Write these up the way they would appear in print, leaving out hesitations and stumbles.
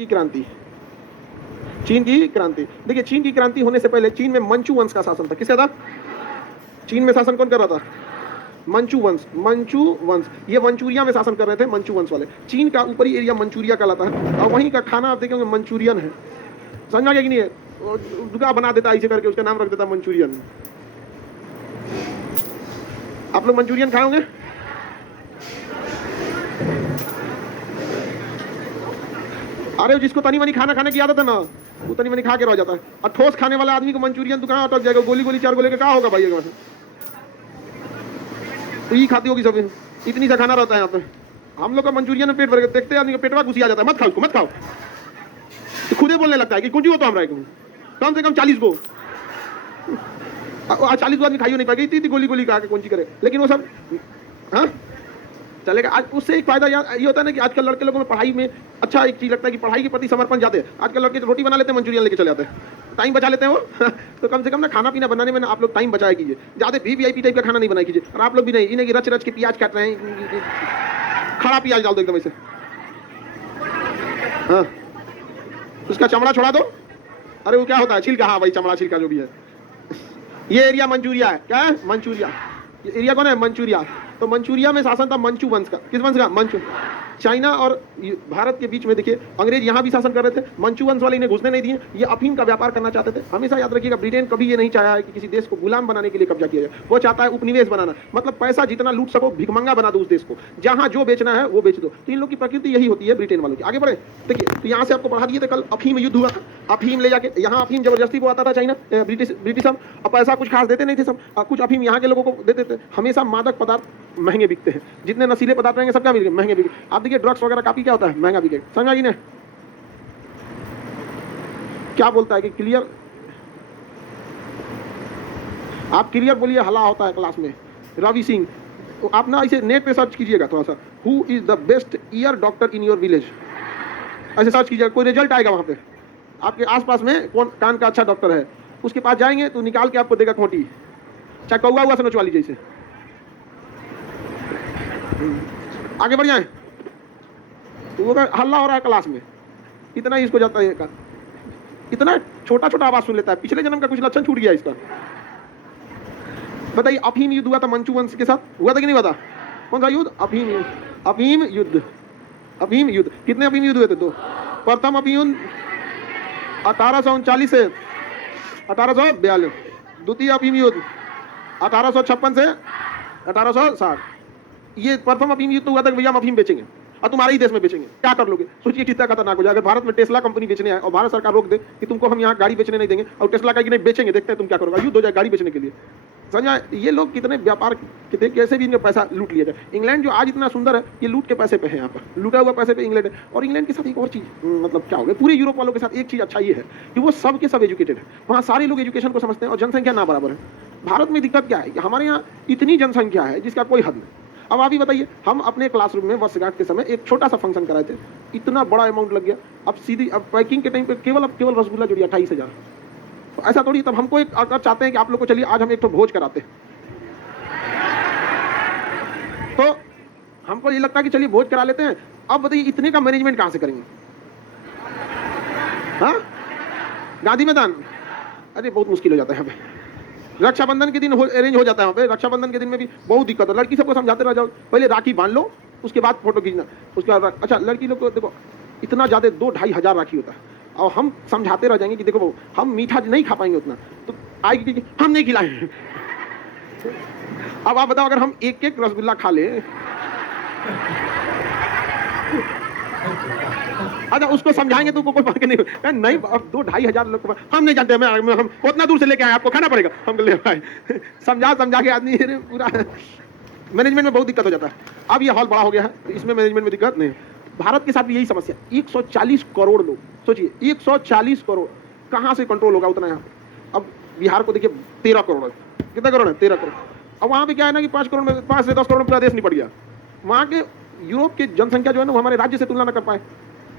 की क्रांति, चीन की क्रांति। देखिए, चीन की क्रांति होने से पहले चीन में मंचू वंश का शासन था। किसका था? चीन में शासन कौन कर रहा था? मंचू वंश। मंचू वंश ये मंचूरिया में शासन कर रहे थे, मंचू वंश वाले। चीन का ऊपरी एरिया मंचूरिया कहलाता है और वहीं का खाना आप देखेंगे मंचूरियन है। समझा गया कि नहीं है? दुका बना देता ऐसे करके, उसका नाम रख देता मंचूरियन। आप लोग मंचूरियन खाए होंगे? अरे जिसको तनी मनी खाना खाने की आदत है ना, वो तनी मनी खा के रह जाता है। और ठोस खाने वाला आदमी को मंचूरियन दुकान अटक जाएगा, गोली गोली 4 गोली का क्या होगा भाई? तो ये खाती होगी सब, इतनी सा खाना रहता है यहाँ पे। हम लोग का मंचूरियन में पेट भर के देखते हैं, आदमी का पेटवा घुसी आ जाता है, मत खाओ मत खाओ। तो खुदे बोलने लगता है कि कुछ हो तो हमारा कम से कम 40 को 40 को आदमी खाइयो नहीं पाएगी, इतनी गोली गोली खा के कौन सी करे। लेकिन वो सब हाँ चलेगा। आज उससे एक फायदा ये होता है ना कि आजकल लड़के लोगों में पढ़ाई में अच्छा एक चीज लगता है कि पढ़ाई के प्रति समर्पण जाते हैं। आजकल लड़के रोटी बना लेते हैं, मंचूरियन लेके चले जाते हैं, टाइम बचा लेते हैं वो। तो कम से कम ना खाना पीना बनाने में ना आप लोग टाइम बचाया कीजिए, ज्यादा वीवीआईपी टाइप का खाना नहीं बनाया कीजिए। और आप लोग भी नहीं, इन्हें रच रच के प्याज काट रहे हैं, खड़ा प्याज डाल दो एकदम ऐसे, हाँ उसका चमड़ा छोड़ा दो। अरे वो क्या होता है? छिलका। हाँ भाई, चमड़ा छिलका जो भी है। ये एरिया मंचूरिया है। क्या है? मंचूरिया। ये एरिया कौन है? मंचूरिया। तो मंचूरिया में शासन था मंचू वंश का। किस वंश का? मंचू। चाइना और भारत के बीच में देखिए अंग्रेज यहाँ भी शासन कर रहे थे, मंचू वंश वाले इन्हें घुसने नहीं दिए। ये अफीम का व्यापार करना चाहते थे। हमेशा याद रखिएगा, ब्रिटेन कभी ये नहीं चाहा है कि किसी देश को गुलाम बनाने के लिए कब्जा किया जाए। वो चाहता है उपनिवेश बनाना, मतलब पैसा जितना लूट सको भिखमंगा बना दो उस देश को, जहाँ जो बेचना है वो बेच दो। तो इन लोग की प्रकृति यही होती है ब्रिटेन वालों की। आगे बढ़े देखिए, तो यहाँ से आपको बढ़ा दिए थे कल अफीम युद्ध हुआ था। अफीम ले जाके यहाँ अफीम जबरदस्ती को आता था चाइना, ब्रिटिश सब। अब पैसा कुछ खास देते नहीं थे सब, कुछ अफीम यहाँ के लोगों को देते थे। हमेशा मादक पदार्थ महंगे बिकते हैं, जितने नशीले पदार्थ रहेंगे सब क्या मिलेंगे? महंगे बिके। आप देखिए ड्रग्स वगैरह काफी क्या होता है? महंगा बिके। समझा कि नहीं? क्या बोलता है कि क्लियर? आप क्लियर बोलिए, हला होता है क्लास में। रवि सिंह, तो आप ना इसे नेट पे सर्च कीजिएगा थोड़ा सा, who is the best year doctor in your village, ऐसे सर्च कीजिएगा, कोई रिजल्ट आएगा वहां पे। आपके आसपास में कौन कान का अच्छा डॉक्टर है, उसके पास जाएंगे तो निकाल के आपको देगा खोटी, चाहे कौआ हुआ समझवा लीजिए इसे। आगे बढ़ जाए तो वो हल्ला हो रहा है क्लास में, इतना ही इसको जाता है, इतना छोटा छोटा आवाज सुन लेता है। पिछले जन्म का कुछ लक्षण छूट गया इसका। बताइए, अफीम युद्ध हुआ था मंचू वंश के साथ, हुआ था कि नहीं हुआ था? कौन सा युद्ध? अफीम युद्ध। अफीम युद्ध। अफीम युद्ध। कितने अफीम युद्ध हुए थे? 2। प्रथम अफीम युद्ध 1839 से 1842। द्वितीय अफीम युद्ध 1856 से 1860। ये प्रथम अफीम युद्ध हुआ था कि भैया हम अफीम बेचेंगे और तुम्हारे ही देश में बेचेंगे। क्या कर लोगे? सोचिए कितना खतरनाक हो जाए अगर भारत में टेस्ला कंपनी बेचने आए और भारत सरकार रोक दे कि तुमको हम यहाँ गाड़ी बेचने नहीं देंगे, और टेस्ला का कि नहीं बेचेंगे, देखते हैं तुम क्या करोगे। युद्ध हो जाए गाड़ी बेचने के लिए। समझा? ये लोग कितने व्यापार के कैसे भी इनका पैसा लूट लिया जाए। इंग्लैंड जो आज इतना सुंदर है, ये लूट के पैसे पे है, यहाँ पर लूटा हुआ पैसे पे इंग्लैंड है। और इंग्लैंड के साथ एक और चीज, मतलब क्या हो गया, पूरे यूरोप वालों के साथ एक चीज अच्छा ये है कि वो सब के सब एजुकेटेड है। वहाँ सारे लोग एजुकेशन को समझते हैं और जनसंख्या ना बराबर है। भारत में दिक्कत क्या है कि हमारे यहाँ इतनी जनसंख्या है जिसका कोई हद नहीं। अब आप ही बताइए, हम अपने क्लासरूम में वर्षगांठ के समय एक छोटा सा फंक्शन कराए थे, इतना बड़ा अमाउंट लग गया। अब सीधी अब पैकिंग के टाइम पे केवल रसगुल्ला जोड़ी 28,000। तो ऐसा थोड़ी, तब हमको एक अगर चाहते हैं कि आप लोग को चलिए आज हम एक तो भोज कराते हैं, तो हमको ये लगता है कि चलिए भोज करा लेते हैं। अब बताइए इतने का मैनेजमेंट कहां से करेंगे? हाँ, गांधी मैदान, अरे बहुत मुश्किल हो जाता है यहाँ पे। रक्षाबंधन के दिन अरेंज हो जाता है वहाँ पे। रक्षाबंधन के दिन में भी बहुत दिक्कत है। लड़की सबको समझाते रह जाओ, पहले राखी बांध लो, उसके बाद फोटो खींचना, उसके बाद अच्छा लड़की लोग को देखो इतना ज़्यादा 2-2.5 हज़ार राखी होता है, और हम समझाते रह जाएंगे कि देखो हम मीठा नहीं खा पाएंगे उतना, तो आएगी कि हम नहीं खिलाएंगे। अब आप बताओ, अगर हम एक रसगुल्ला खा ले, अच्छा उसको समझाएंगे तो कोई फर्क नहीं। नहीं, अब 2-2.5 हज़ार लोग हम नहीं जानते, हम उतना दूर से लेके आए, आपको खाना पड़ेगा। हम ले भाई समझा के आदमी पूरा मैनेजमेंट में बहुत दिक्कत हो जाता है। अब ये हॉल बड़ा हो गया है, तो इसमें मैनेजमेंट में दिक्कत नहीं। भारत के साथ भी यही समस्या। 140 करोड़ लोग, सोचिए 140 करोड़, कहाँ से कंट्रोल होगा उतना यहाँ? अब बिहार को देखिए 13 करोड़ है। कितना करोड़ है? 13 करोड़। अब वहाँ पे क्या है ना कि 5 करोड़ में 5 से 10 करोड़ में पूरा देश निपट गया। वहाँ के यूरोप की जनसंख्या जो है ना, वो हमारे राज्य से तुलना न कर पाए।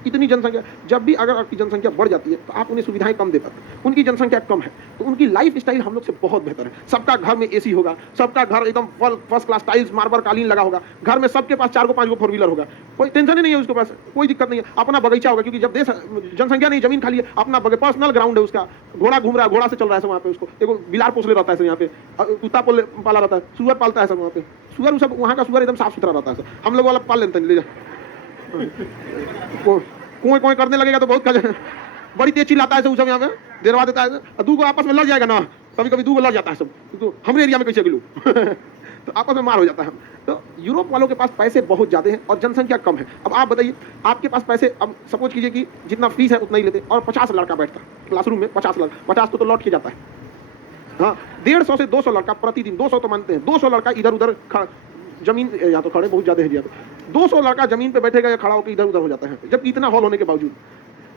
इतनी जनसंख्या, जब भी अगर आपकी जनसंख्या बढ़ जाती है तो आप उन्हें सुविधाएं कम दे पाते हैं। उनकी जनसंख्या कम है तो उनकी लाइफ स्टाइल हम लोग से बहुत बेहतर है। सबका घर में एसी होगा, सबका घर एकदम फर्स्ट क्लास टाइल्स मार्बल कालीन लगा होगा, घर में सबके पास 4 को 5 को 4 व्हीलर होगा, कोई टेंशन ही नहीं है उसके पास, कोई दिक्कत नहीं है। अपना बगीचा होगा, क्योंकि जब देश जनसंख्या नहीं, जमीन खाली है, अपना पर्सनल ग्राउंड है उसका, घोड़ा घूम रहा है, घोड़ा से चल रहा है सब वहाँ पे, उसको एगो बिलार पोसले रहता है सब यहाँ पे, कुत्ता पाला रहता है, सुअर पालता है सब वहाँ पे, सुअर सब वहाँ का सुअर एकदम साफ सुथरा रहता है सब। हम लोग वाला पाल लेते हैं, ले जा कुएं कुएं करने लगेगा तो बहुत बड़ी तेज चिल्लाता है सब यहाँ पे, देरवा देता है, दू को आपस में लड़ जाएगा ना, कभी कभी दू को लड़ जाता है सब, तो हमारे एरिया में कैसे गिलू तो आपस में मार हो जाता है। तो यूरोप वालों के पास पैसे बहुत ज़्यादा हैं और जनसंख्या कम है। अब आप बताइए, आपके पास पैसे, अब सपोज कीजिए कि जितना फीस है उतना ही लेते और 50 लड़का बैठता क्लासरूम में, 50 तो लौट के जाता है। हाँ, 150 से 200 लड़का प्रतिदिन, 200 तो मानते हैं, 200 लड़का इधर उधर जमीन, या तो खड़े बहुत ज़्यादा है, 200 लड़का जमीन पे बैठेगा या खड़ा होकर इधर उधर हो जाता है, जबकि इतना हॉल होने के बावजूद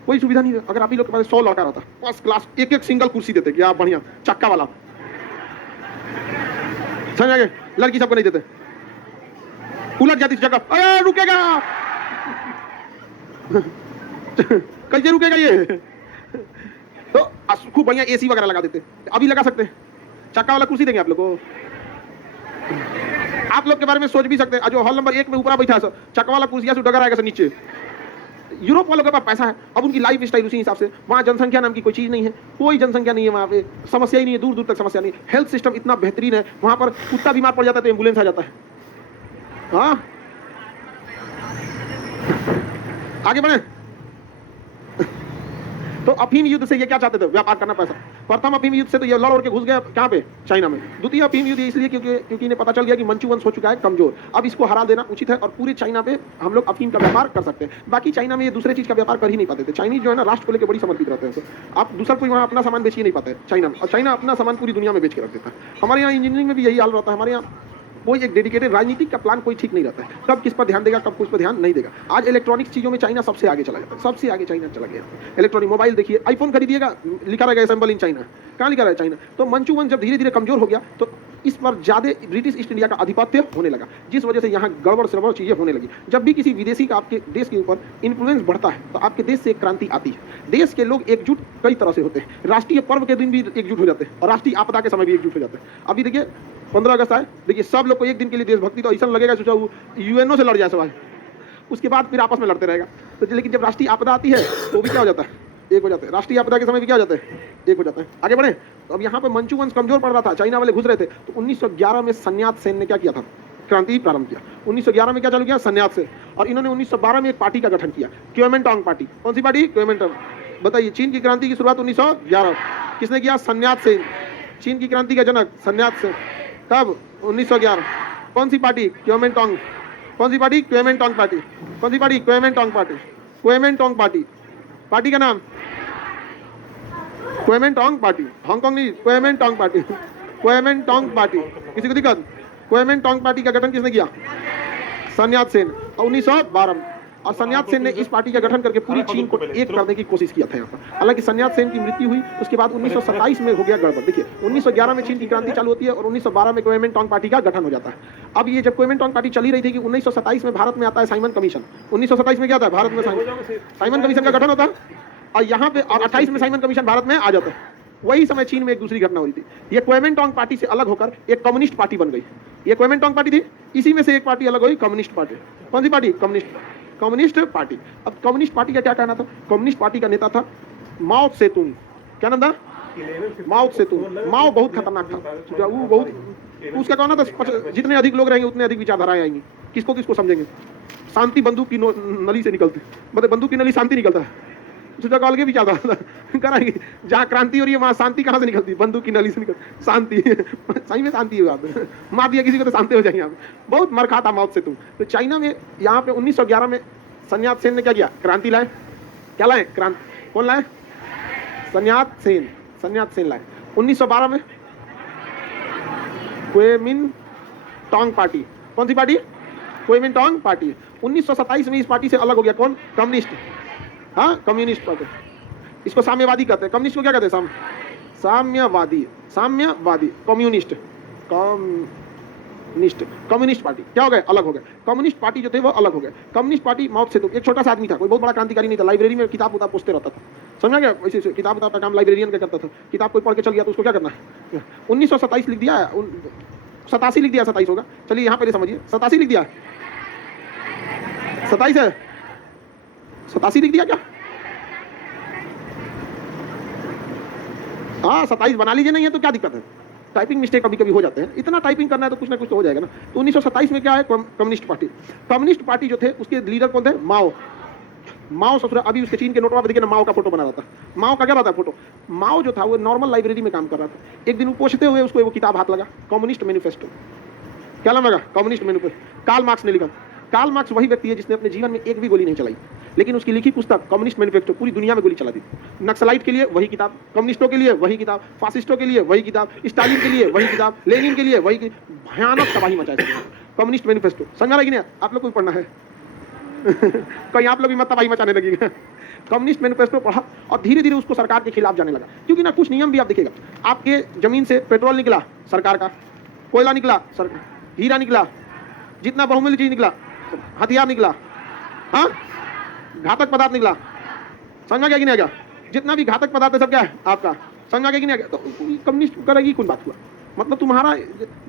कोई सुविधा नहीं है। अगर आप ही लोग के पास 100 लड़का रहता, फर्स्ट क्लास एक सिंगल कुर्सी देते कि आप बढ़िया चक्का वाला, समझ गए, लड़की सबको नहीं देते, उलट जाती जगह, अरे रुकेगा कैसे रुकेगा ये तो खूब बढ़िया एसी वगैरह लगा देते, अभी लगा सकते हैं, चक्का वाला कुर्सी देंगे आप लोग को। आप लोग के बारे में सोच भी सकते हैं, जो हॉल नंबर 1 में ऊपर बैठा है चक्का वाला कुर्सी से डगर आएगा सर नीचे। यूरोप वालों के पास पैसा है, अब उनकी लाइफ स्टाइल उसी हिसाब से, वहाँ जनसंख्या नाम की कोई चीज़ नहीं है, कोई जनसंख्या नहीं है वहाँ पे, समस्या ही नहीं है, दूर दूर तक समस्या नहीं। हेल्थ सिस्टम इतना बेहतरीन है वहाँ पर, कुत्ता बीमार पड़ जाता है तो एम्बुलेंस आ जाता है। हाँ, आगे बढ़े। तो अफीम युद्ध से ये क्या चाहते थे, व्यापार करना, पैसा। प्रथम अफीम युद्ध से तो ये लड़ के घुस गया कहाँ पे, चाइना में। द्वितीय अफीम युद्ध इसलिए क्योंकि इन्हें पता चल गया कि मंचू वंश हो चुका है कमजोर, अब इसको हरा देना उचित है और पूरे चाइना पे हम लोग अफीम का व्यापार कर सकते हैं। बाकी चाइना में ये दूसरे चीज का व्यापार कर ही नहीं पाते थे। चाइनीज जो है ना, राष्ट्र को लेकर बड़ी समर्पित रहते हैं, आप दूसरा कोई वहाँ अपना सामान बेच ही नहीं पाते चाइना में, और चाइना अपना सामान पूरी दुनिया में बेच के रख देता है। हमारे यहाँ इंजीनियरिंग में भी यही हाल रहता है, हमारे यहाँ कोई एक डेडिकेटेड राजनीतिक का प्लान कोई ठीक नहीं रहता है, कब किस पर ध्यान देगा, कब किस पर ध्यान नहीं देगा। आज इलेक्ट्रॉनिक्स चीज़ों में चाइना सबसे आगे चला जाता है, सबसे आगे चाइना चला गया। इलेक्ट्रॉनिक मोबाइल देखिए, आईफोन खरीदिएगा, लिखा रहेगा असेंबल इन चाइना, कहाँ लिखा रहेगा चाइना। तो मंचू वंश जब धीरे धीरे कमजोर हो गया तो इस पर ज़्यादा ब्रिटिश ईस्ट इंडिया का आधिपत्य होने लगा, जिस वजह से यहाँ गड़बड़ सड़बड़ चीज़ें होने लगी। जब भी किसी विदेशी का आपके देश के ऊपर इन्फ्लुएंस बढ़ता है तो आपके देश से एक क्रांति आती है। देश के लोग एकजुट कई तरह से होते हैं, राष्ट्रीय पर्व के दिन भी एकजुट हो जाते हैं और राष्ट्रीय आपदा के समय भी एकजुट हो जाते हैं। अभी देखिए 15 अगस्त आए, देखिए सब लोग को एक दिन के लिए देशभक्ति तो ऐसा लगेगा सोचा वो यूएनओ से लड़ जाए सवाल, उसके बाद फिर आपस में लड़ते रहेगा। तो लेकिन जब राष्ट्रीय आपदा आती है तो भी क्या हो जाता है, एक हो जाता है। राष्ट्रीय आपदा के समय भी क्या हो जाता है, एक हो जाता है। आगे बढ़े। तो अब यहाँ पे मंचू वंश कमजोर पड़ रहा था, चाइना वाले घुस रहे थे, तो 1911 में सन्यात सेन ने क्या किया था, क्रांति प्रारंभ किया। 1911 में क्या चालू किया, सन्यात से। और इन्होंने 1912 में एक पार्टी का गठन किया, क्वेमेंटांग पार्टी। कौन सी पार्टी, क्वेमेंटांग। बताइए, चीन की क्रांति की शुरुआत 1911 किसने किया, सन्यात सेन। चीन की क्रांति का जनक सन्यात सेन, कब, 1911। कौन सी पार्टी, क्वेमेंटांग। कौन सी पार्टी, क्वेमेंटांग पार्टी। कौन सी party, Kuomintang party. Kuomintang party, party का नाम क्वेमेंटांग पार्टी, हांगकांग नहीं, क्वेमेंटांग पार्टी। क्वेमेंटांग पार्टी, किसी को दिक्कत। क्वेमेंटांग पार्टी का गठन किसने किया, सन्यात सेन, 1912। और सन्यात सेन ने इस पार्टी का गठन करके पूरी चीन को एक करने की कोशिश किया था यहाँ पर। हालांकि सन्यात सेन की मृत्यु हुई, उसके बाद 1927 में हो गया गड़बड़। देखिए 1911 में चीन की क्रांति चालू होती है और 1912 में क्वेमेंटांग पार्टी का गठन हो जाता है। अब ये जब क्वेमेंटांग पार्टी चली रही थी कि 1927 में भारत में आता है साइमन कमीशन। 1927 में क्या आता है, भारत में साइमन कमीशन का गठन होता है और यहाँ पे 28 में साइमन कमीशन भारत में आ जाता है। वही समय चीन में एक दूसरी घटना हो रही थी, ये क्वेमेंटांग पार्टी से अलग होकर एक कम्युनिस्ट पार्टी बन गई। ये क्वेमेंटांग पार्टी थी, इसी में से एक पार्टी अलग हुई, कम्युनिस्ट पार्टी। कौन सी पार्टी, कम्युनिस्ट पार्टी। अब कम्युनिस्ट पार्टी का क्या कहना था, कम्युनिस्ट पार्टी का नेता था माओ त्से-तुंग। क्या नाम था, माओ त्से-तुंग। माओ बहुत खतरनाक था, वो बहुत, उसका कहना था जितने अधिक लोग रहेंगे उतने अधिक विचारधाराएं आएंगी, किसको किसको समझेंगे। शांति बंदूक की नली से निकलती, मतलब बंदूक की नली शांति निकलता है, उसका कॉल के भी क्या था कराएंगे, जहाँ क्रांति हो रही है वहाँ शांति कहाँ से निकलती, बंदूक की नली से निकलती, शांति सही में शांति हो जाती है, मार दिया किसी को तो शांति हो जाएंगे। यहाँ पे बहुत मर खाता मौत से तुम। तो चाइना में यहाँ पे 1911 में सन्यात सेन ने क्या किया, क्रांति लाए। क्या लाए, क्रांति। कौन लाए, सन्यात सेन। सन्यात सेन लाए। 1912 में क्वेमिनटांग पार्टी। कौन सी पार्टी, क्वेमिनटांग पार्टी। 1927 में इस पार्टी से अलग हो गया कौन, कम्युनिस्ट। हाँ, कम्युनिस्ट पार्टी, इसको साम्यवादी कहते हैं। कम्युनिस्ट को क्या कहते हैं, साम्यवादी। साम्यवादी, कम्युनिस्ट, निष्ठ कम्युनिस्ट पार्टी क्या हो गए, अलग हो गए। कम्युनिस्ट पार्टी जो थे वो अलग हो गए। कम्युनिस्ट पार्टी माओ से एक छोटा सा आदमी था, कोई बहुत बड़ा क्रांतिकारी नहीं था, लाइब्रेरी में किताब उताब पूछते रहता था, समझा गया। वैसे किताब उताब का काम लाइब्रेरियन का करता था। किताब कोई पढ़ के चल गया तो उसको क्या करना है। 1927 लिख दिया, 87 लिख दिया, 27 होगा, चलिए यहाँ पहले समझिए, 87 लिख दिया, 27 है, 87 लिख दिया क्या? हाँ 27 बना लीजिए, नहीं है तो क्या दिक्कत है, टाइपिंग मिस्टेक कभी कभी हो जाते हैं, इतना टाइपिंग करना है तो कुछ ना कुछ तो हो जाएगा ना। तो 1927 में क्या है, कम्युनिस्ट पार्टी। कम्युनिस्ट पार्टी जो थे उसके लीडर कौन थे, माओ। माओ ससुरा, अभी उसके चीन के नोटवा पे देखिए ना माओ का फोटो बना रहा था। माओ का क्या रहता है फोटो। माओ जो था वो नॉर्मल लाइब्रेरी में काम कर रहा था, एक दिन वो पूछते हुए उसको वो किताब हाथ लगा, कम्युनिस्ट मैनिफेस्टो। क्या नाम लगा, कम्युनिस्ट मैनिफेस्टो, कार्ल मार्क्स ने लिखा। कार्ल मार्क्स वही व्यक्ति है जिसने अपने जीवन में एक भी गोली नहीं चलाई, लेकिन उसकी लिखी पुस्तक कम्युनिस्ट मैनिफेस्टो पूरी दुनिया में गोली चला दी। नक्सलाइट के लिए वही किताब, कम्युनिस्टों के लिए वही किताब, फासिस्टों के लिए वही किताब, स्टालिन के लिए वही किताब, लेनिन के लिए वही, भयानक तबाही मचाई कम्युनिस्ट मैनिफेस्टो। समझा लगी नहीं, आप लोग को भी पढ़ना है कहीं आप लोग भी मत तबाही मचाने लगेगा। कम्युनिस्ट मैनिफेस्टो पढ़ा और धीरे धीरे उसको सरकार के खिलाफ जाने लगा, क्योंकि ना कुछ नियम भी आप देखिएगा, आपके जमीन से पेट्रोल निकला सरकार का, कोयला निकला सरकार, हीरा निकला, जितना बहुमूल्य चीज निकला, हथियार निकला, हाँ घातक पदार्थ निकला, समझा गया कि नहीं गया, जितना भी घातक पदार्थ है सब क्या है आपका, समझा गया कि नहीं गया। तो कम्युनिस्ट करेगी कौन बात हुआ, मतलब तुम्हारा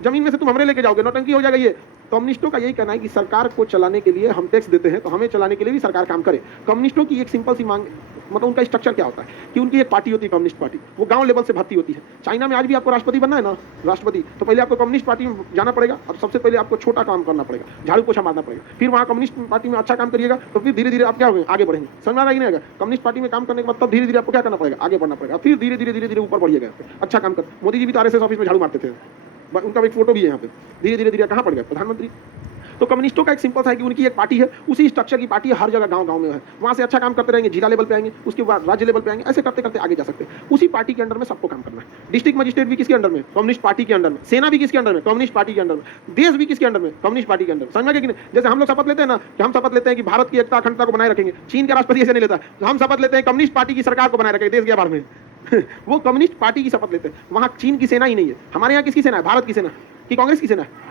जमीन में से तुम हमरे लेके जाओगे, नौटंकी हो जाएगा ये। कम्युनिस्टों का यही कहना है कि सरकार को चलाने के लिए हम टैक्स देते हैं, तो हमें चलाने के लिए भी सरकार काम करे। कम्युनिस्टों की एक सिंपल सी मांग, मतलब उनका स्ट्रक्चर क्या होता है कि उनकी एक पार्टी होती है कम्युनिस्ट पार्टी, वो गांव लेवल से भर्ती होती है। चाइना में आज भी आपको राष्ट्रपति बनना है ना, राष्ट्रपति, तो पहले आपको कम्युनिस्ट पार्टी में जाना पड़ेगा और सबसे पहले आपको छोटा काम करना पड़ेगा, झाड़ू पोछा मारना पड़ेगा, फिर वहाँ कम्युनिस्ट पार्टी में अच्छा काम करिएगा तो फिर धीरे धीरे आप क्या होंगे, आगे बढ़ेंगे। समझ में नहीं आएगा, कम्युनिस्ट पार्टी में काम करने के बाद तब धीरे धीरे आपको क्या करना पड़ेगा, आगे बढ़ना पड़ेगा, फिर धीरे धीरे धीरे धीरे ऊपर बढ़िएगा, अच्छा काम कर। मोदी जी भी तो आरएसएस ऑफिस में झाड़ू मारते थे, उनका एक फोटो भी है यहाँ पे, धीरे धीरे धीरे कहाँ पड़ गया, प्रधानमंत्री। तो कम्युनिस्टों का एक सिंपल था कि उनकी एक पार्टी है, उसी स्ट्रक्चर की पार्टी है, हर जगह गांव गांव में है, वहां से अच्छा काम करते रहेंगे, जिला लेवल पे आएंगे, उसके बाद राज्य लेवल पे आएंगे, ऐसे करते करते आगे जा सकते हैं। उसी पार्टी के अंडर में सबको काम करना है। डिस्ट्रिक्ट मजिस्ट्रेट भी किसके अंडर में, कम्युनिस्ट पार्टी के अंडर में, सेना भी किसके अंडर में, कम्युनिस्ट पार्टी के अंडर में, देश भी किसके अंडर में, कम्युनिस्ट पार्टी के अंडर। समझ में कि नहीं, जैसे हम लोग शपथ लेते हैं ना कि हम शपथ लेते हैं कि भारत की एकता अखंडता को बनाए रखेंगे, चीन का राष्ट्रपति ऐसे नहीं लेता, तो हम शपथ लेते हैं कम्युनिस्ट पार्टी की सरकार को बनाए रखेंगे देश के बारे में वो कम्युनिस्ट पार्टी की शपथ लेते हैं। वहां चीन की सेना ही नहीं है, हमारे यहाँ किसकी सेना है, भारत की सेना की, कांग्रेस की सेना है।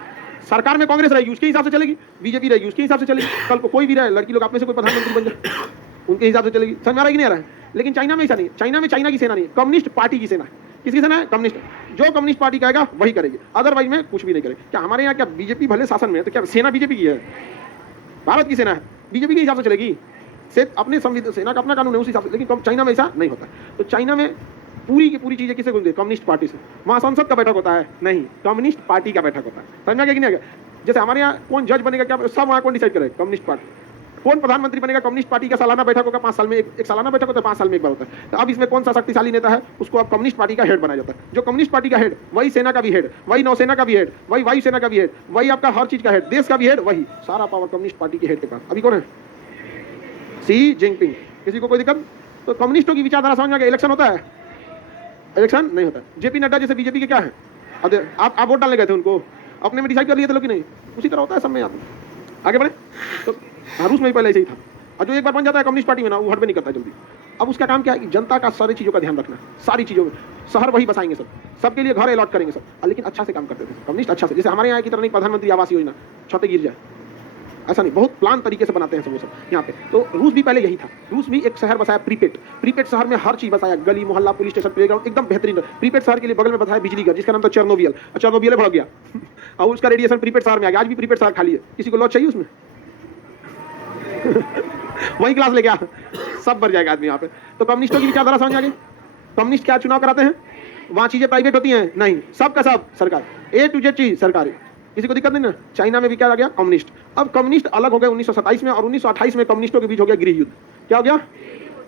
सरकार में कांग्रेस रहेगी उसके हिसाब से चलेगी, बीजेपी रहेगी उसके हिसाब से चलेगी, कल को कोई भी रहे, लड़की लोग आप में से कोई प्रधानमंत्री बन जाए उनके हिसाब से चलेगी। समझ आ रहा है कि नहीं आ रहा है। लेकिन चाइना में ऐसा नहीं, चाइना में चाइना की सेना नहीं, कम्युनिस्ट पार्टी की सेना है। किसकी सेना है, कम्युनिस्ट, जो कम्युनिस्ट पार्टी कहेगा वही करेगी, अदरवाइज में कुछ भी नहीं करेगी। क्या हमारे यहाँ क्या बीजेपी भले शासन में है तो क्या सेना बीजेपी की है, भारत की सेना है, बीजेपी के हिसाब से चलेगी, अपने संविधान सेना का अपना कानून है उस हिसाब से। लेकिन चाइना में ऐसा नहीं होता। तो चाइना में पूरी की पूरी चीजें किससे गुजरती है, कम्युनिस्ट पार्टी से। वहां संसद का बैठक होता है नहीं, कम्युनिस्ट पार्टी का बैठक होता है। समझा गया कि नहीं? जैसे हमारे यहाँ कौन जज बनेगा क्या, सब वहाँ कौन डिसाइड करेगा, कम्युनिस्ट पार्टी। कौन प्रधानमंत्री बनेगा, कम्युनिस्ट पार्टी का सालाना बैठक होगा, 5 साल में एक सालाना बैठक होता है, 5 साल में एक बार होता है। तो अब इसमें कौन सा शक्तिशाली नेता है उसको अब कम्युनिस्ट पार्टी का हेड बनाया जाता है। जो कम्युनिस्ट पार्टी का हेड वही सेना का भी हेड, वही नौसेना का भी हेड, वही वायुसेना का भी हेड, वही आपका हर चीज का हेड, देश का भी हेड, वही सारा पावर कम्युनिस्ट पार्टी के हेड के पास। अभी कौन है, शी जिनपिंग। किसी को कोई दिक्कत? तो कम्युनिस्टों की विचारधारा समझ में आ गया। इलेक्शन होता है, इलेक्शन नहीं होता। जेपी नड्डा जैसे बीजेपी के क्या है, आप वोट डालने गए थे उनको, अपने में डिसाइड कर लिए थे लोग कि नहीं, उसी तरह होता है सब में। आप आगे बढ़े तो रूस में भी पहले ऐसे ही था। और जो एक बार बन जाता है कम्युनिस्ट पार्टी में ना, वो हट भी नहीं करता जल्दी। अब उसका काम क्या है कि जनता का सारी चीज़ों का ध्यान रखना, सारी चीज़ों में, शहर वही बसाएंगे सब, सबके लिए घर अलॉट करेंगे सब, लेकिन अच्छा से काम करते थे कम्युनिस्ट, अच्छा से। जैसे हमारे यहाँ की तरह नहीं प्रधानमंत्री आवास योजना छतें गिर जाए, ऐसा नहीं, बहुत प्लान तरीके से बनाते हैं सब वो सब यहाँ पे। तो रूस भी पहले यही था। रूस भी एक शहर बसाया प्रीपेड शहर में हर चीज बसाया, गली मोहल्ला पुलिस स्टेशन प्लेग्राउंड एकदम बेहतरीन। प्रीपेड शहर के लिए बगल में बताया बिजली घर, जिसका नाम था चेरनोबियल, और चेरनोबियल भड़ गया और उसका रेडिएशन प्रीपेड शहर में आ गया। आज भी प्रीपेड शहर खाली है, किसी को लॉज चाहिए उसमें वही क्लास लेके आ, सब भर जाएगा आदमी यहाँ पे। तो कम्युनिस्टों की विचारधारा समझ आ गई। कम्युनिस्ट क्या चुनाव कराते हैं, वहाँ चीजें प्राइवेट होती हैं नहीं, सबका सब सरकार, A to Z चीज सरकारी, किसी को दिक्कत नहीं ना। चाइना में भी क्या आ गया, कम्युनिस्ट। अब कम्युनिस्ट अलग हो गए 1927 में, और 1928 में कम्युनिस्टों के बीच हो गया गृह युद्ध। क्या हो गया,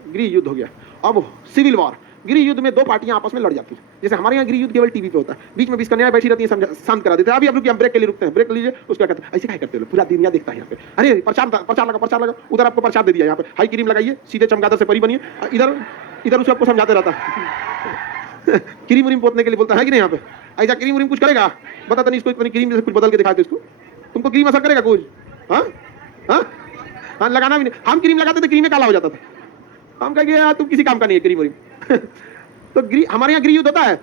गृह युद्ध हो गया। अब सिविल वॉर, गृह युद्ध में दो पार्टियां आपस में लड़ जाती हैं। जैसे हमारे यहाँ गृह युद्ध केवल टीवी पे होता है, बीच में 20 कन्याएं बैठी रहती हैं, शांत करा देते हैं। अभी आप लोग ब्रेक के लिए रुकते हैं, ब्रेक लीजिए, उसका कहते हैं ऐसे क्या करते हो, पूरा दुनिया देखता है यहाँ पे, अरे प्रचार लगा, उधर आपको प्रचार दे दिया, यहाँ पे हाई क्रीम लगाइए, सीधे चमगादड़ से परी बनिए, इधर उसको आपको समझाते रहता है क्रीम व्रीम पोतने के लिए बोलता है कि नहीं यहाँ पे, ऐसा क्रीम व्रीम कुछ करेगा, बताता नहीं इसको, इतनी क्रीम जैसे कुछ बदल के दिखाते इसको, तुमको क्रीम असर करेगा कुछ? हाँ लगाना भी नहीं। हम क्रीम लगाते थे, क्रीम में काला हो जाता था, हम कहेंगे यार तुम किसी काम का नहीं है क्रीम व्रीम तो हमारे यहाँ गृह युद्ध होता है,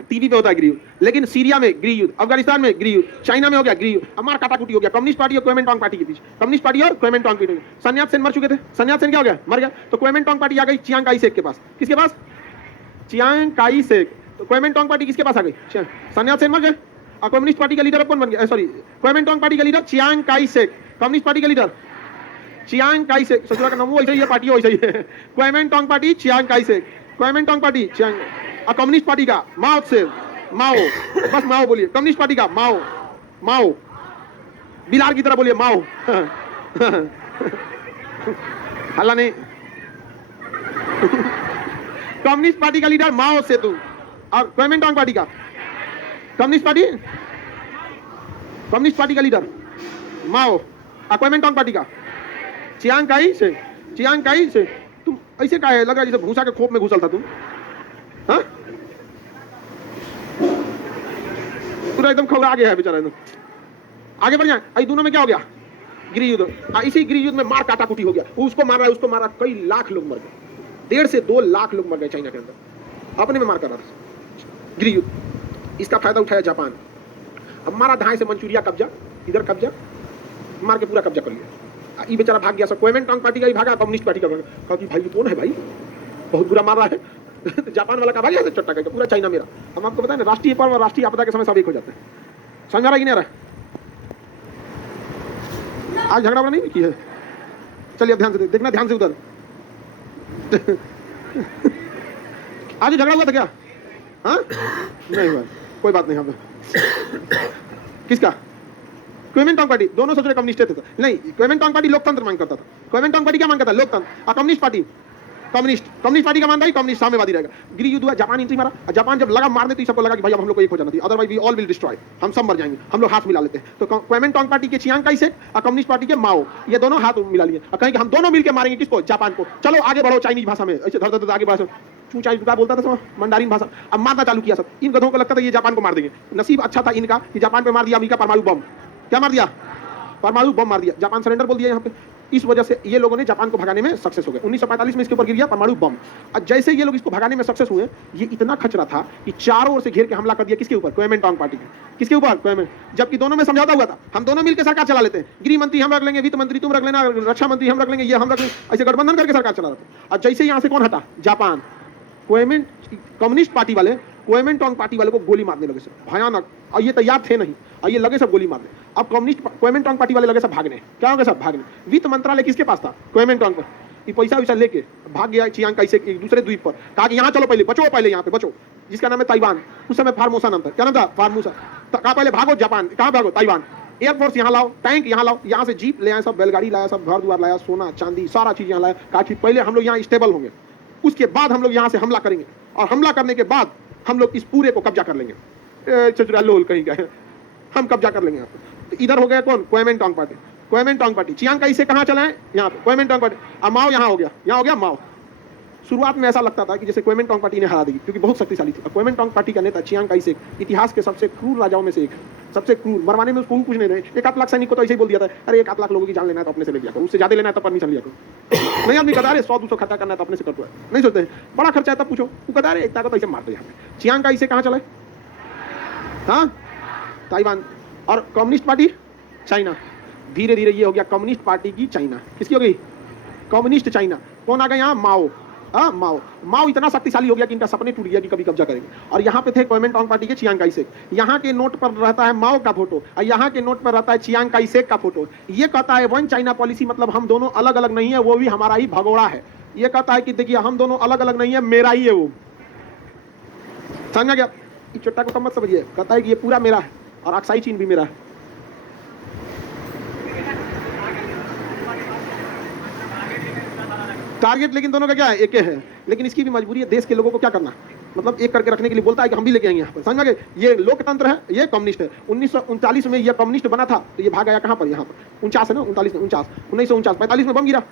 टीवी पे होता है गृह युद्ध, लेकिन सीरिया में गृह युद्ध, अफगानिस्तान में गृह युद्ध, चाइना में हो गया गृह युद्ध, हमारा काटाकुटी हो गया कम्युनिस्ट पार्टी और क्वेमेंटोंग पार्टी के बीच। कम्युनिस्ट पार्टी और क्वेमेंटोंग पार्टी। सन्यात सेन मर चुके थे, सन्यात सेन क्या हो गया, मर गया, तो क्वेमेंटोंग पार्टी आ गई चियांग काई शेक के पास। किसके पास, चियांग काई शेक। तो क्वेमेंटोंग पार्टी किसके पास आ गई, सन्यात सेन मर गए, और कम्युनिस्ट पार्टी का लीडर अब कौन बन गया, सॉरी क्वेमेंटोंग पार्टी का leader Chiang Kai shake, communist party का लीडर चियांग काई शेक। ससुरा का नाम वैसे ही है, पार्टी वैसे ही है, Kuomintang party Chiang Kai Shek, Kuomintang party Chiang, और कम्युनिस्ट पार्टी का माओ से माओ, बस माओ बोलिए, कम्युनिस्ट पार्टी का माओ, माओ बिलार की तरह बोलिए माओ। हल्ला नहीं। कम्युनिस्ट पार्टी का लीडर माओ सेतु, और क्वेमेंटोंग पार्टी का कम्युनिस्ट पार्टी का लीडर माओ, और क्वेमेंटोंग पार्टी का चियांग काई से, चियांग काई से। तुम ऐसे का है, लग रहा है जैसे भूसा के खोप में घुसल था तुम, हाँ पूरा एकदम खौरा गया है बेचारा एकदम। आगे बढ़ जाए, आई दोनों में क्या हो गया, गृह युद्ध। इसी गृह युद्ध में मार काटाकुटी हो गया, उसको मार रहा है उसको मार रहा, कई लाख लोग मर गए, 1.5 से 2 लाख लोग मर गए चाइना के अंदर, अपने में मार कर रहा था गृह युद्ध। इसका फायदा उठाया जापान, अब मारा ढाई से मंचूरिया कब्जा, इधर कब्जा मार के पूरा कब्जा कर लिया। ये बेचारा भाग गया, सब क्वेमेंटोंग पार्टी का ही भागा, कम्युनिस्ट पार्टी का भागा, कहा कि भाई ये कौन है भाई, बहुत बुरा मार रहा है। जापान वाला का भाग गया चट्टा करके, पूरा चाइना मेरा। हम आपको बताएं ना, राष्ट्रीय पर्व और राष्ट्रीय आपदा के समय सब एक हो जाते हैं, समझ आ रहा कि नहीं आ रहा? आज झगड़ा वाला नहीं की है, चलिए अब ध्यान से देखना, ध्यान से उधर। आज झगड़ा हुआ था क्या? हाँ नहीं हुआ, कोई बात नहीं। यहाँ पे किसका, क्वेमेंटोंग पार्टी, दोनों सोच रहे कम्युनिस्ट थे, नहीं क्वेमेंटोंग पार्टी लोकतंत्र मांग करता था, क्वेमेंटोंग पार्टी क्या मांग करता था, लोकतंत्र, और कम्युनिस्ट पार्टी कम्युनिस्ट पार्टी का मानता है कम्युनिस्ट साम्यवादी रहेगा। गृह युद्ध हुआ, जापान एंट्री मारा, जापान जब लगा मारने तो सबको लगा कि भाई अब हम लोग को एक हो जाना चाहिए, otherwise we all will destroy, हम सब मर जाएंगे, हम लोग हाथ मिला लेते हैं। तो क्वेमेंटोंग पार्टी के चियांग काई शेक और कम्युनिस्ट पार्टी के माओ, ये दोनों हाथ मिला लिए और कहें कि हम दोनों मिलकर मारेंगे किसको, जापान को, चलो आगे बढ़ो चाइनीज भाषा में, ऐसे धर आगे बढ़ो, चूचा क्या बोलता था मंडारिन भाषा, अब मारना चालू किया सब। इन गधों को लगता था ये जापान को मार देंगे, नसीब अच्छा था इनका कि जापान पे मार दिया अमेरिका परमाणु बम, क्या मार दिया, परमाणु बम मार दिया, जापान सरेंडर बोल दिया यहाँ पे। इस वजह से ये लोगों ने जापान को भगाने में सक्सेस हो गए। 1945 में इसके ऊपर गिर गया परमाणु बम, और जैसे ये लोग इसको भगाने में सक्सेस हुए, ये इतना खचरा था कि चारों ओर से घेर के हमला कर दिया, किसके ऊपर, क्वेमेंटोंग पार्टी के, किसके ऊपर, क्वेमेंट, जबकि दोनों में समझौता हुआ था, हम दोनों मिलकर सरकार चला लेते हैं, गृह मंत्री हम रख लेंगे, वित्त मंत्री तुम रख लेना, रक्षा मंत्री हम रख लेंगे, ये हम रख लेंगे, ऐसे गठबंधन करके सरकार चला रहे थे। और जैसे यहाँ से कौन हटा, जापान, कम्युनिस्ट पार्टी वाले क्वेमेंटोंग पार्टी वाले को गोली मारने लगे सब, भयानक, और ये तैयार थे नहीं, और ये लगे सब गोली मारने। अब क्वेमेंटोंग पार्टी वाले लगे सब भागने, क्या हो गया सब भागने। वित्त मंत्रालय किसके पास था, क्वेमेंटोंग पर, ये पैसा वैसा लेके भाग गया चियांग काई शेक एक दूसरे द्वीप पर, कहा कि यहाँ चलो पहले बचो, पहले यहाँ पे बचो, जिसका नाम है ताइवान, उस समय फार्मोसा नाम था, क्या नाम था, फार्मोसा। कहा पहले भागो जापान, कहाँ भागो, ताइवान, एयरफोर्स यहाँ लाओ, टैंक यहाँ लाओ, यहाँ से जीप ले आए, सब बैलगाड़ी लाया, सब घर द्वार लाया, सोना चांदी सारा चीज यहाँ लाया, कहा कि पहले हम लोग यहाँ स्टेबल होंगे, उसके बाद हम लोग यहाँ से हमला करेंगे, और हमला करने के बाद हम लोग इस पूरे को कब्जा कर लेंगे। चचुरा लोल कहीं का है, हम कब्जा कर लेंगे। तो इधर हो गया कौन, Kuomintang party, Kuomintang party, Chiang Kai Shek कहाँ चला है, यहाँ पे क्वेमेंटोंग पार्टी, और माओ यहाँ हो गया माओ। शुरुआत में ऐसा लगता था कि जैसे क्वेमेंटोंग पार्टी ने हरा देगी, क्योंकि बहुत शक्तिशाली थी। क्वेमेंटोंग पार्टी का नेता चियांग काई शेक इतिहास के सबसे क्रूर राजाओं में से एक, सबसे क्रूर, मरवाने में उसको कुछ नहीं रहे। 1 लाख सैनिक को तो ऐसे ही बोल दिया था, अरे 1 लाख लोगों की जान लेना है तो अपने से ले लिया करो, उससे ज्यादा लेना है तो परमिशन लिया करो। नहीं आदमी कहता है 100-200 खर्चा करना है तो अपने से करते हैं, नहीं सोचते हैं बड़ा खर्चा है तब पूछो, वो कहता है एकता को तो ऐसे मार दो। यहाँ पे चियांग काई शेक कहाँ चला है, हाँ ताइवान, और कम्युनिस्ट पार्टी चाइना। धीरे धीरे ये हो गया कम्युनिस्ट पार्टी की चाइना, किसकी हो गई, कम्युनिस्ट चाइना। कौन आ गया यहाँ, माओ, हाँ माओ इतना शक्तिशाली हो गया कि इनका सपने टूट गया कि कभी कब्जा करेंगे। और यहाँ पे थे क्वेमेंटोंग पार्टी के चियांग काई शेक, यहाँ के नोट पर रहता है माओ का फोटो, और यहाँ के नोट पर रहता है चियांग काई शेक का फोटो। ये कहता है वन चाइना पॉलिसी, मतलब हम दोनों अलग अलग नहीं है, वो भी हमारा ही भगोड़ा है। ये कहता है कि देखिए हम दोनों अलग अलग नहीं है, मेरा ही है वो, समझा गया। चुट्टा को कम मत समझिए, कहता है कि ये पूरा मेरा है और अक्साई चीन भी मेरा है। टारगेट लेकिन दोनों का क्या है, एक है, लेकिन इसकी भी मजबूरी है देश के लोगों को क्या करना, मतलब एक करके रखने के लिए बोलता है कि हम भी लेके आएंगे यहाँ पर, समझ गए। ये लोकतंत्र है, ये कम्युनिस्ट है। 1939 में ये कम्युनिस्ट बना था तो ये भाग आया कहाँ पर, यहाँ पर 49 है ना, 1949 45 में बम गिरा,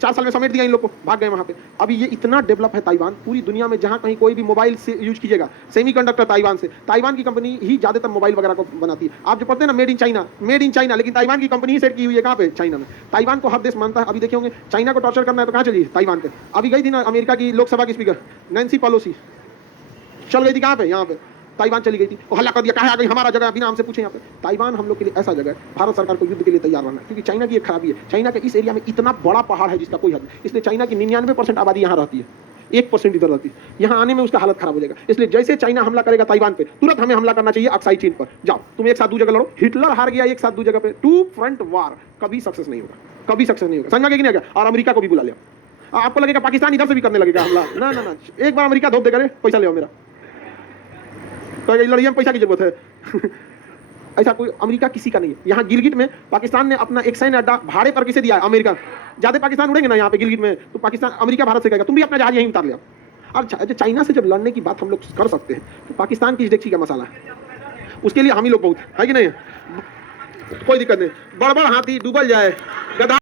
4 साल में समेट दिया इन लोग को, भाग गए वहाँ पे। अभी ये इतना डेवलप है ताइवान, पूरी दुनिया में जहाँ कहीं कोई भी मोबाइल से यूज कीजिएगा, सेमीकंडक्टर ताइवान से, ताइवान की कंपनी ही ज्यादातर मोबाइल वगैरह को बनाती है। आप जो पढ़ते हैं ना मेड इन चाइना, लेकिन ताइवान की कंपनी ही सेट की हुई है कहाँ पे, चाइना में। ताइवान को हर देश मानता है। अभी देखे होंगे चाइना को टॉर्चर करना है तो कहाँ चलिए, ताइवान पे। अभी गई थी ना अमेरिका की लोकसभा की स्पीकर नैन्सी पेलोसी, चल गई थी कहाँ पे, यहाँ पे ताइवान चली गई थी, वो हल्ला कर दिया, कहा आ गई हमारा जगह बिना हमसे पूछे यहाँ पे। ताइवान हम लोग के लिए ऐसा जगह है, भारत सरकार को युद्ध के लिए तैयार रहना, क्योंकि चाइना की एक खराबी है, चाइना के इस एरिया में इतना बड़ा पहाड़ है जिसका कोई हद नहीं, इसलिए चाइना की 99% आबादी यहाँ रहती है, 1% इधर रहती है, यहाँ आने में उसका हालत खराब हो जाएगा। इसलिए जैसे चाइना हमला करेगा ताइवान पे, तुरंत हमें हमला करना चाहिए अक्साई चीन पर। जाओ तुम एक साथ दो जगह लड़ो, हिटलर हार गया एक साथ दो जगह पे, 2 फ्रंट वार कभी सक्सेस नहीं होगा, कभी सक्सेस नहीं होगा, समझ में कि नहीं आ गया। और अमेरिका को भी बुला लिया, आपको लगेगा पाकिस्तान इधर से भी करने लगेगा हमला, ना ना ना, एक बार अमेरिका धोप देगा, पैसा ले मेरा, तो लड़ाई में पैसा की जरूरत है ऐसा कोई अमेरिका किसी का नहीं है। यहाँ गिलगिट में पाकिस्तान ने अपना एक सैन्य अड्डा भाड़े पर किसे दिया है? अमेरिका। ज्यादा पाकिस्तान उड़ेंगे ना यहाँ पे गिलगिट में, तो पाकिस्तान अमेरिका भारत से कहेगा तुम भी अपना जहाज यहीं उतार लिया। और चाइना से जब लड़ने की बात हम लोग कर सकते हैं, तो पाकिस्तान की देखी का मसाला है, उसके लिए हम ही लोग बहुत है कि नहीं, कोई दिक्कत नहीं। बड़ बड़ हाथी डूबल जाए, गधा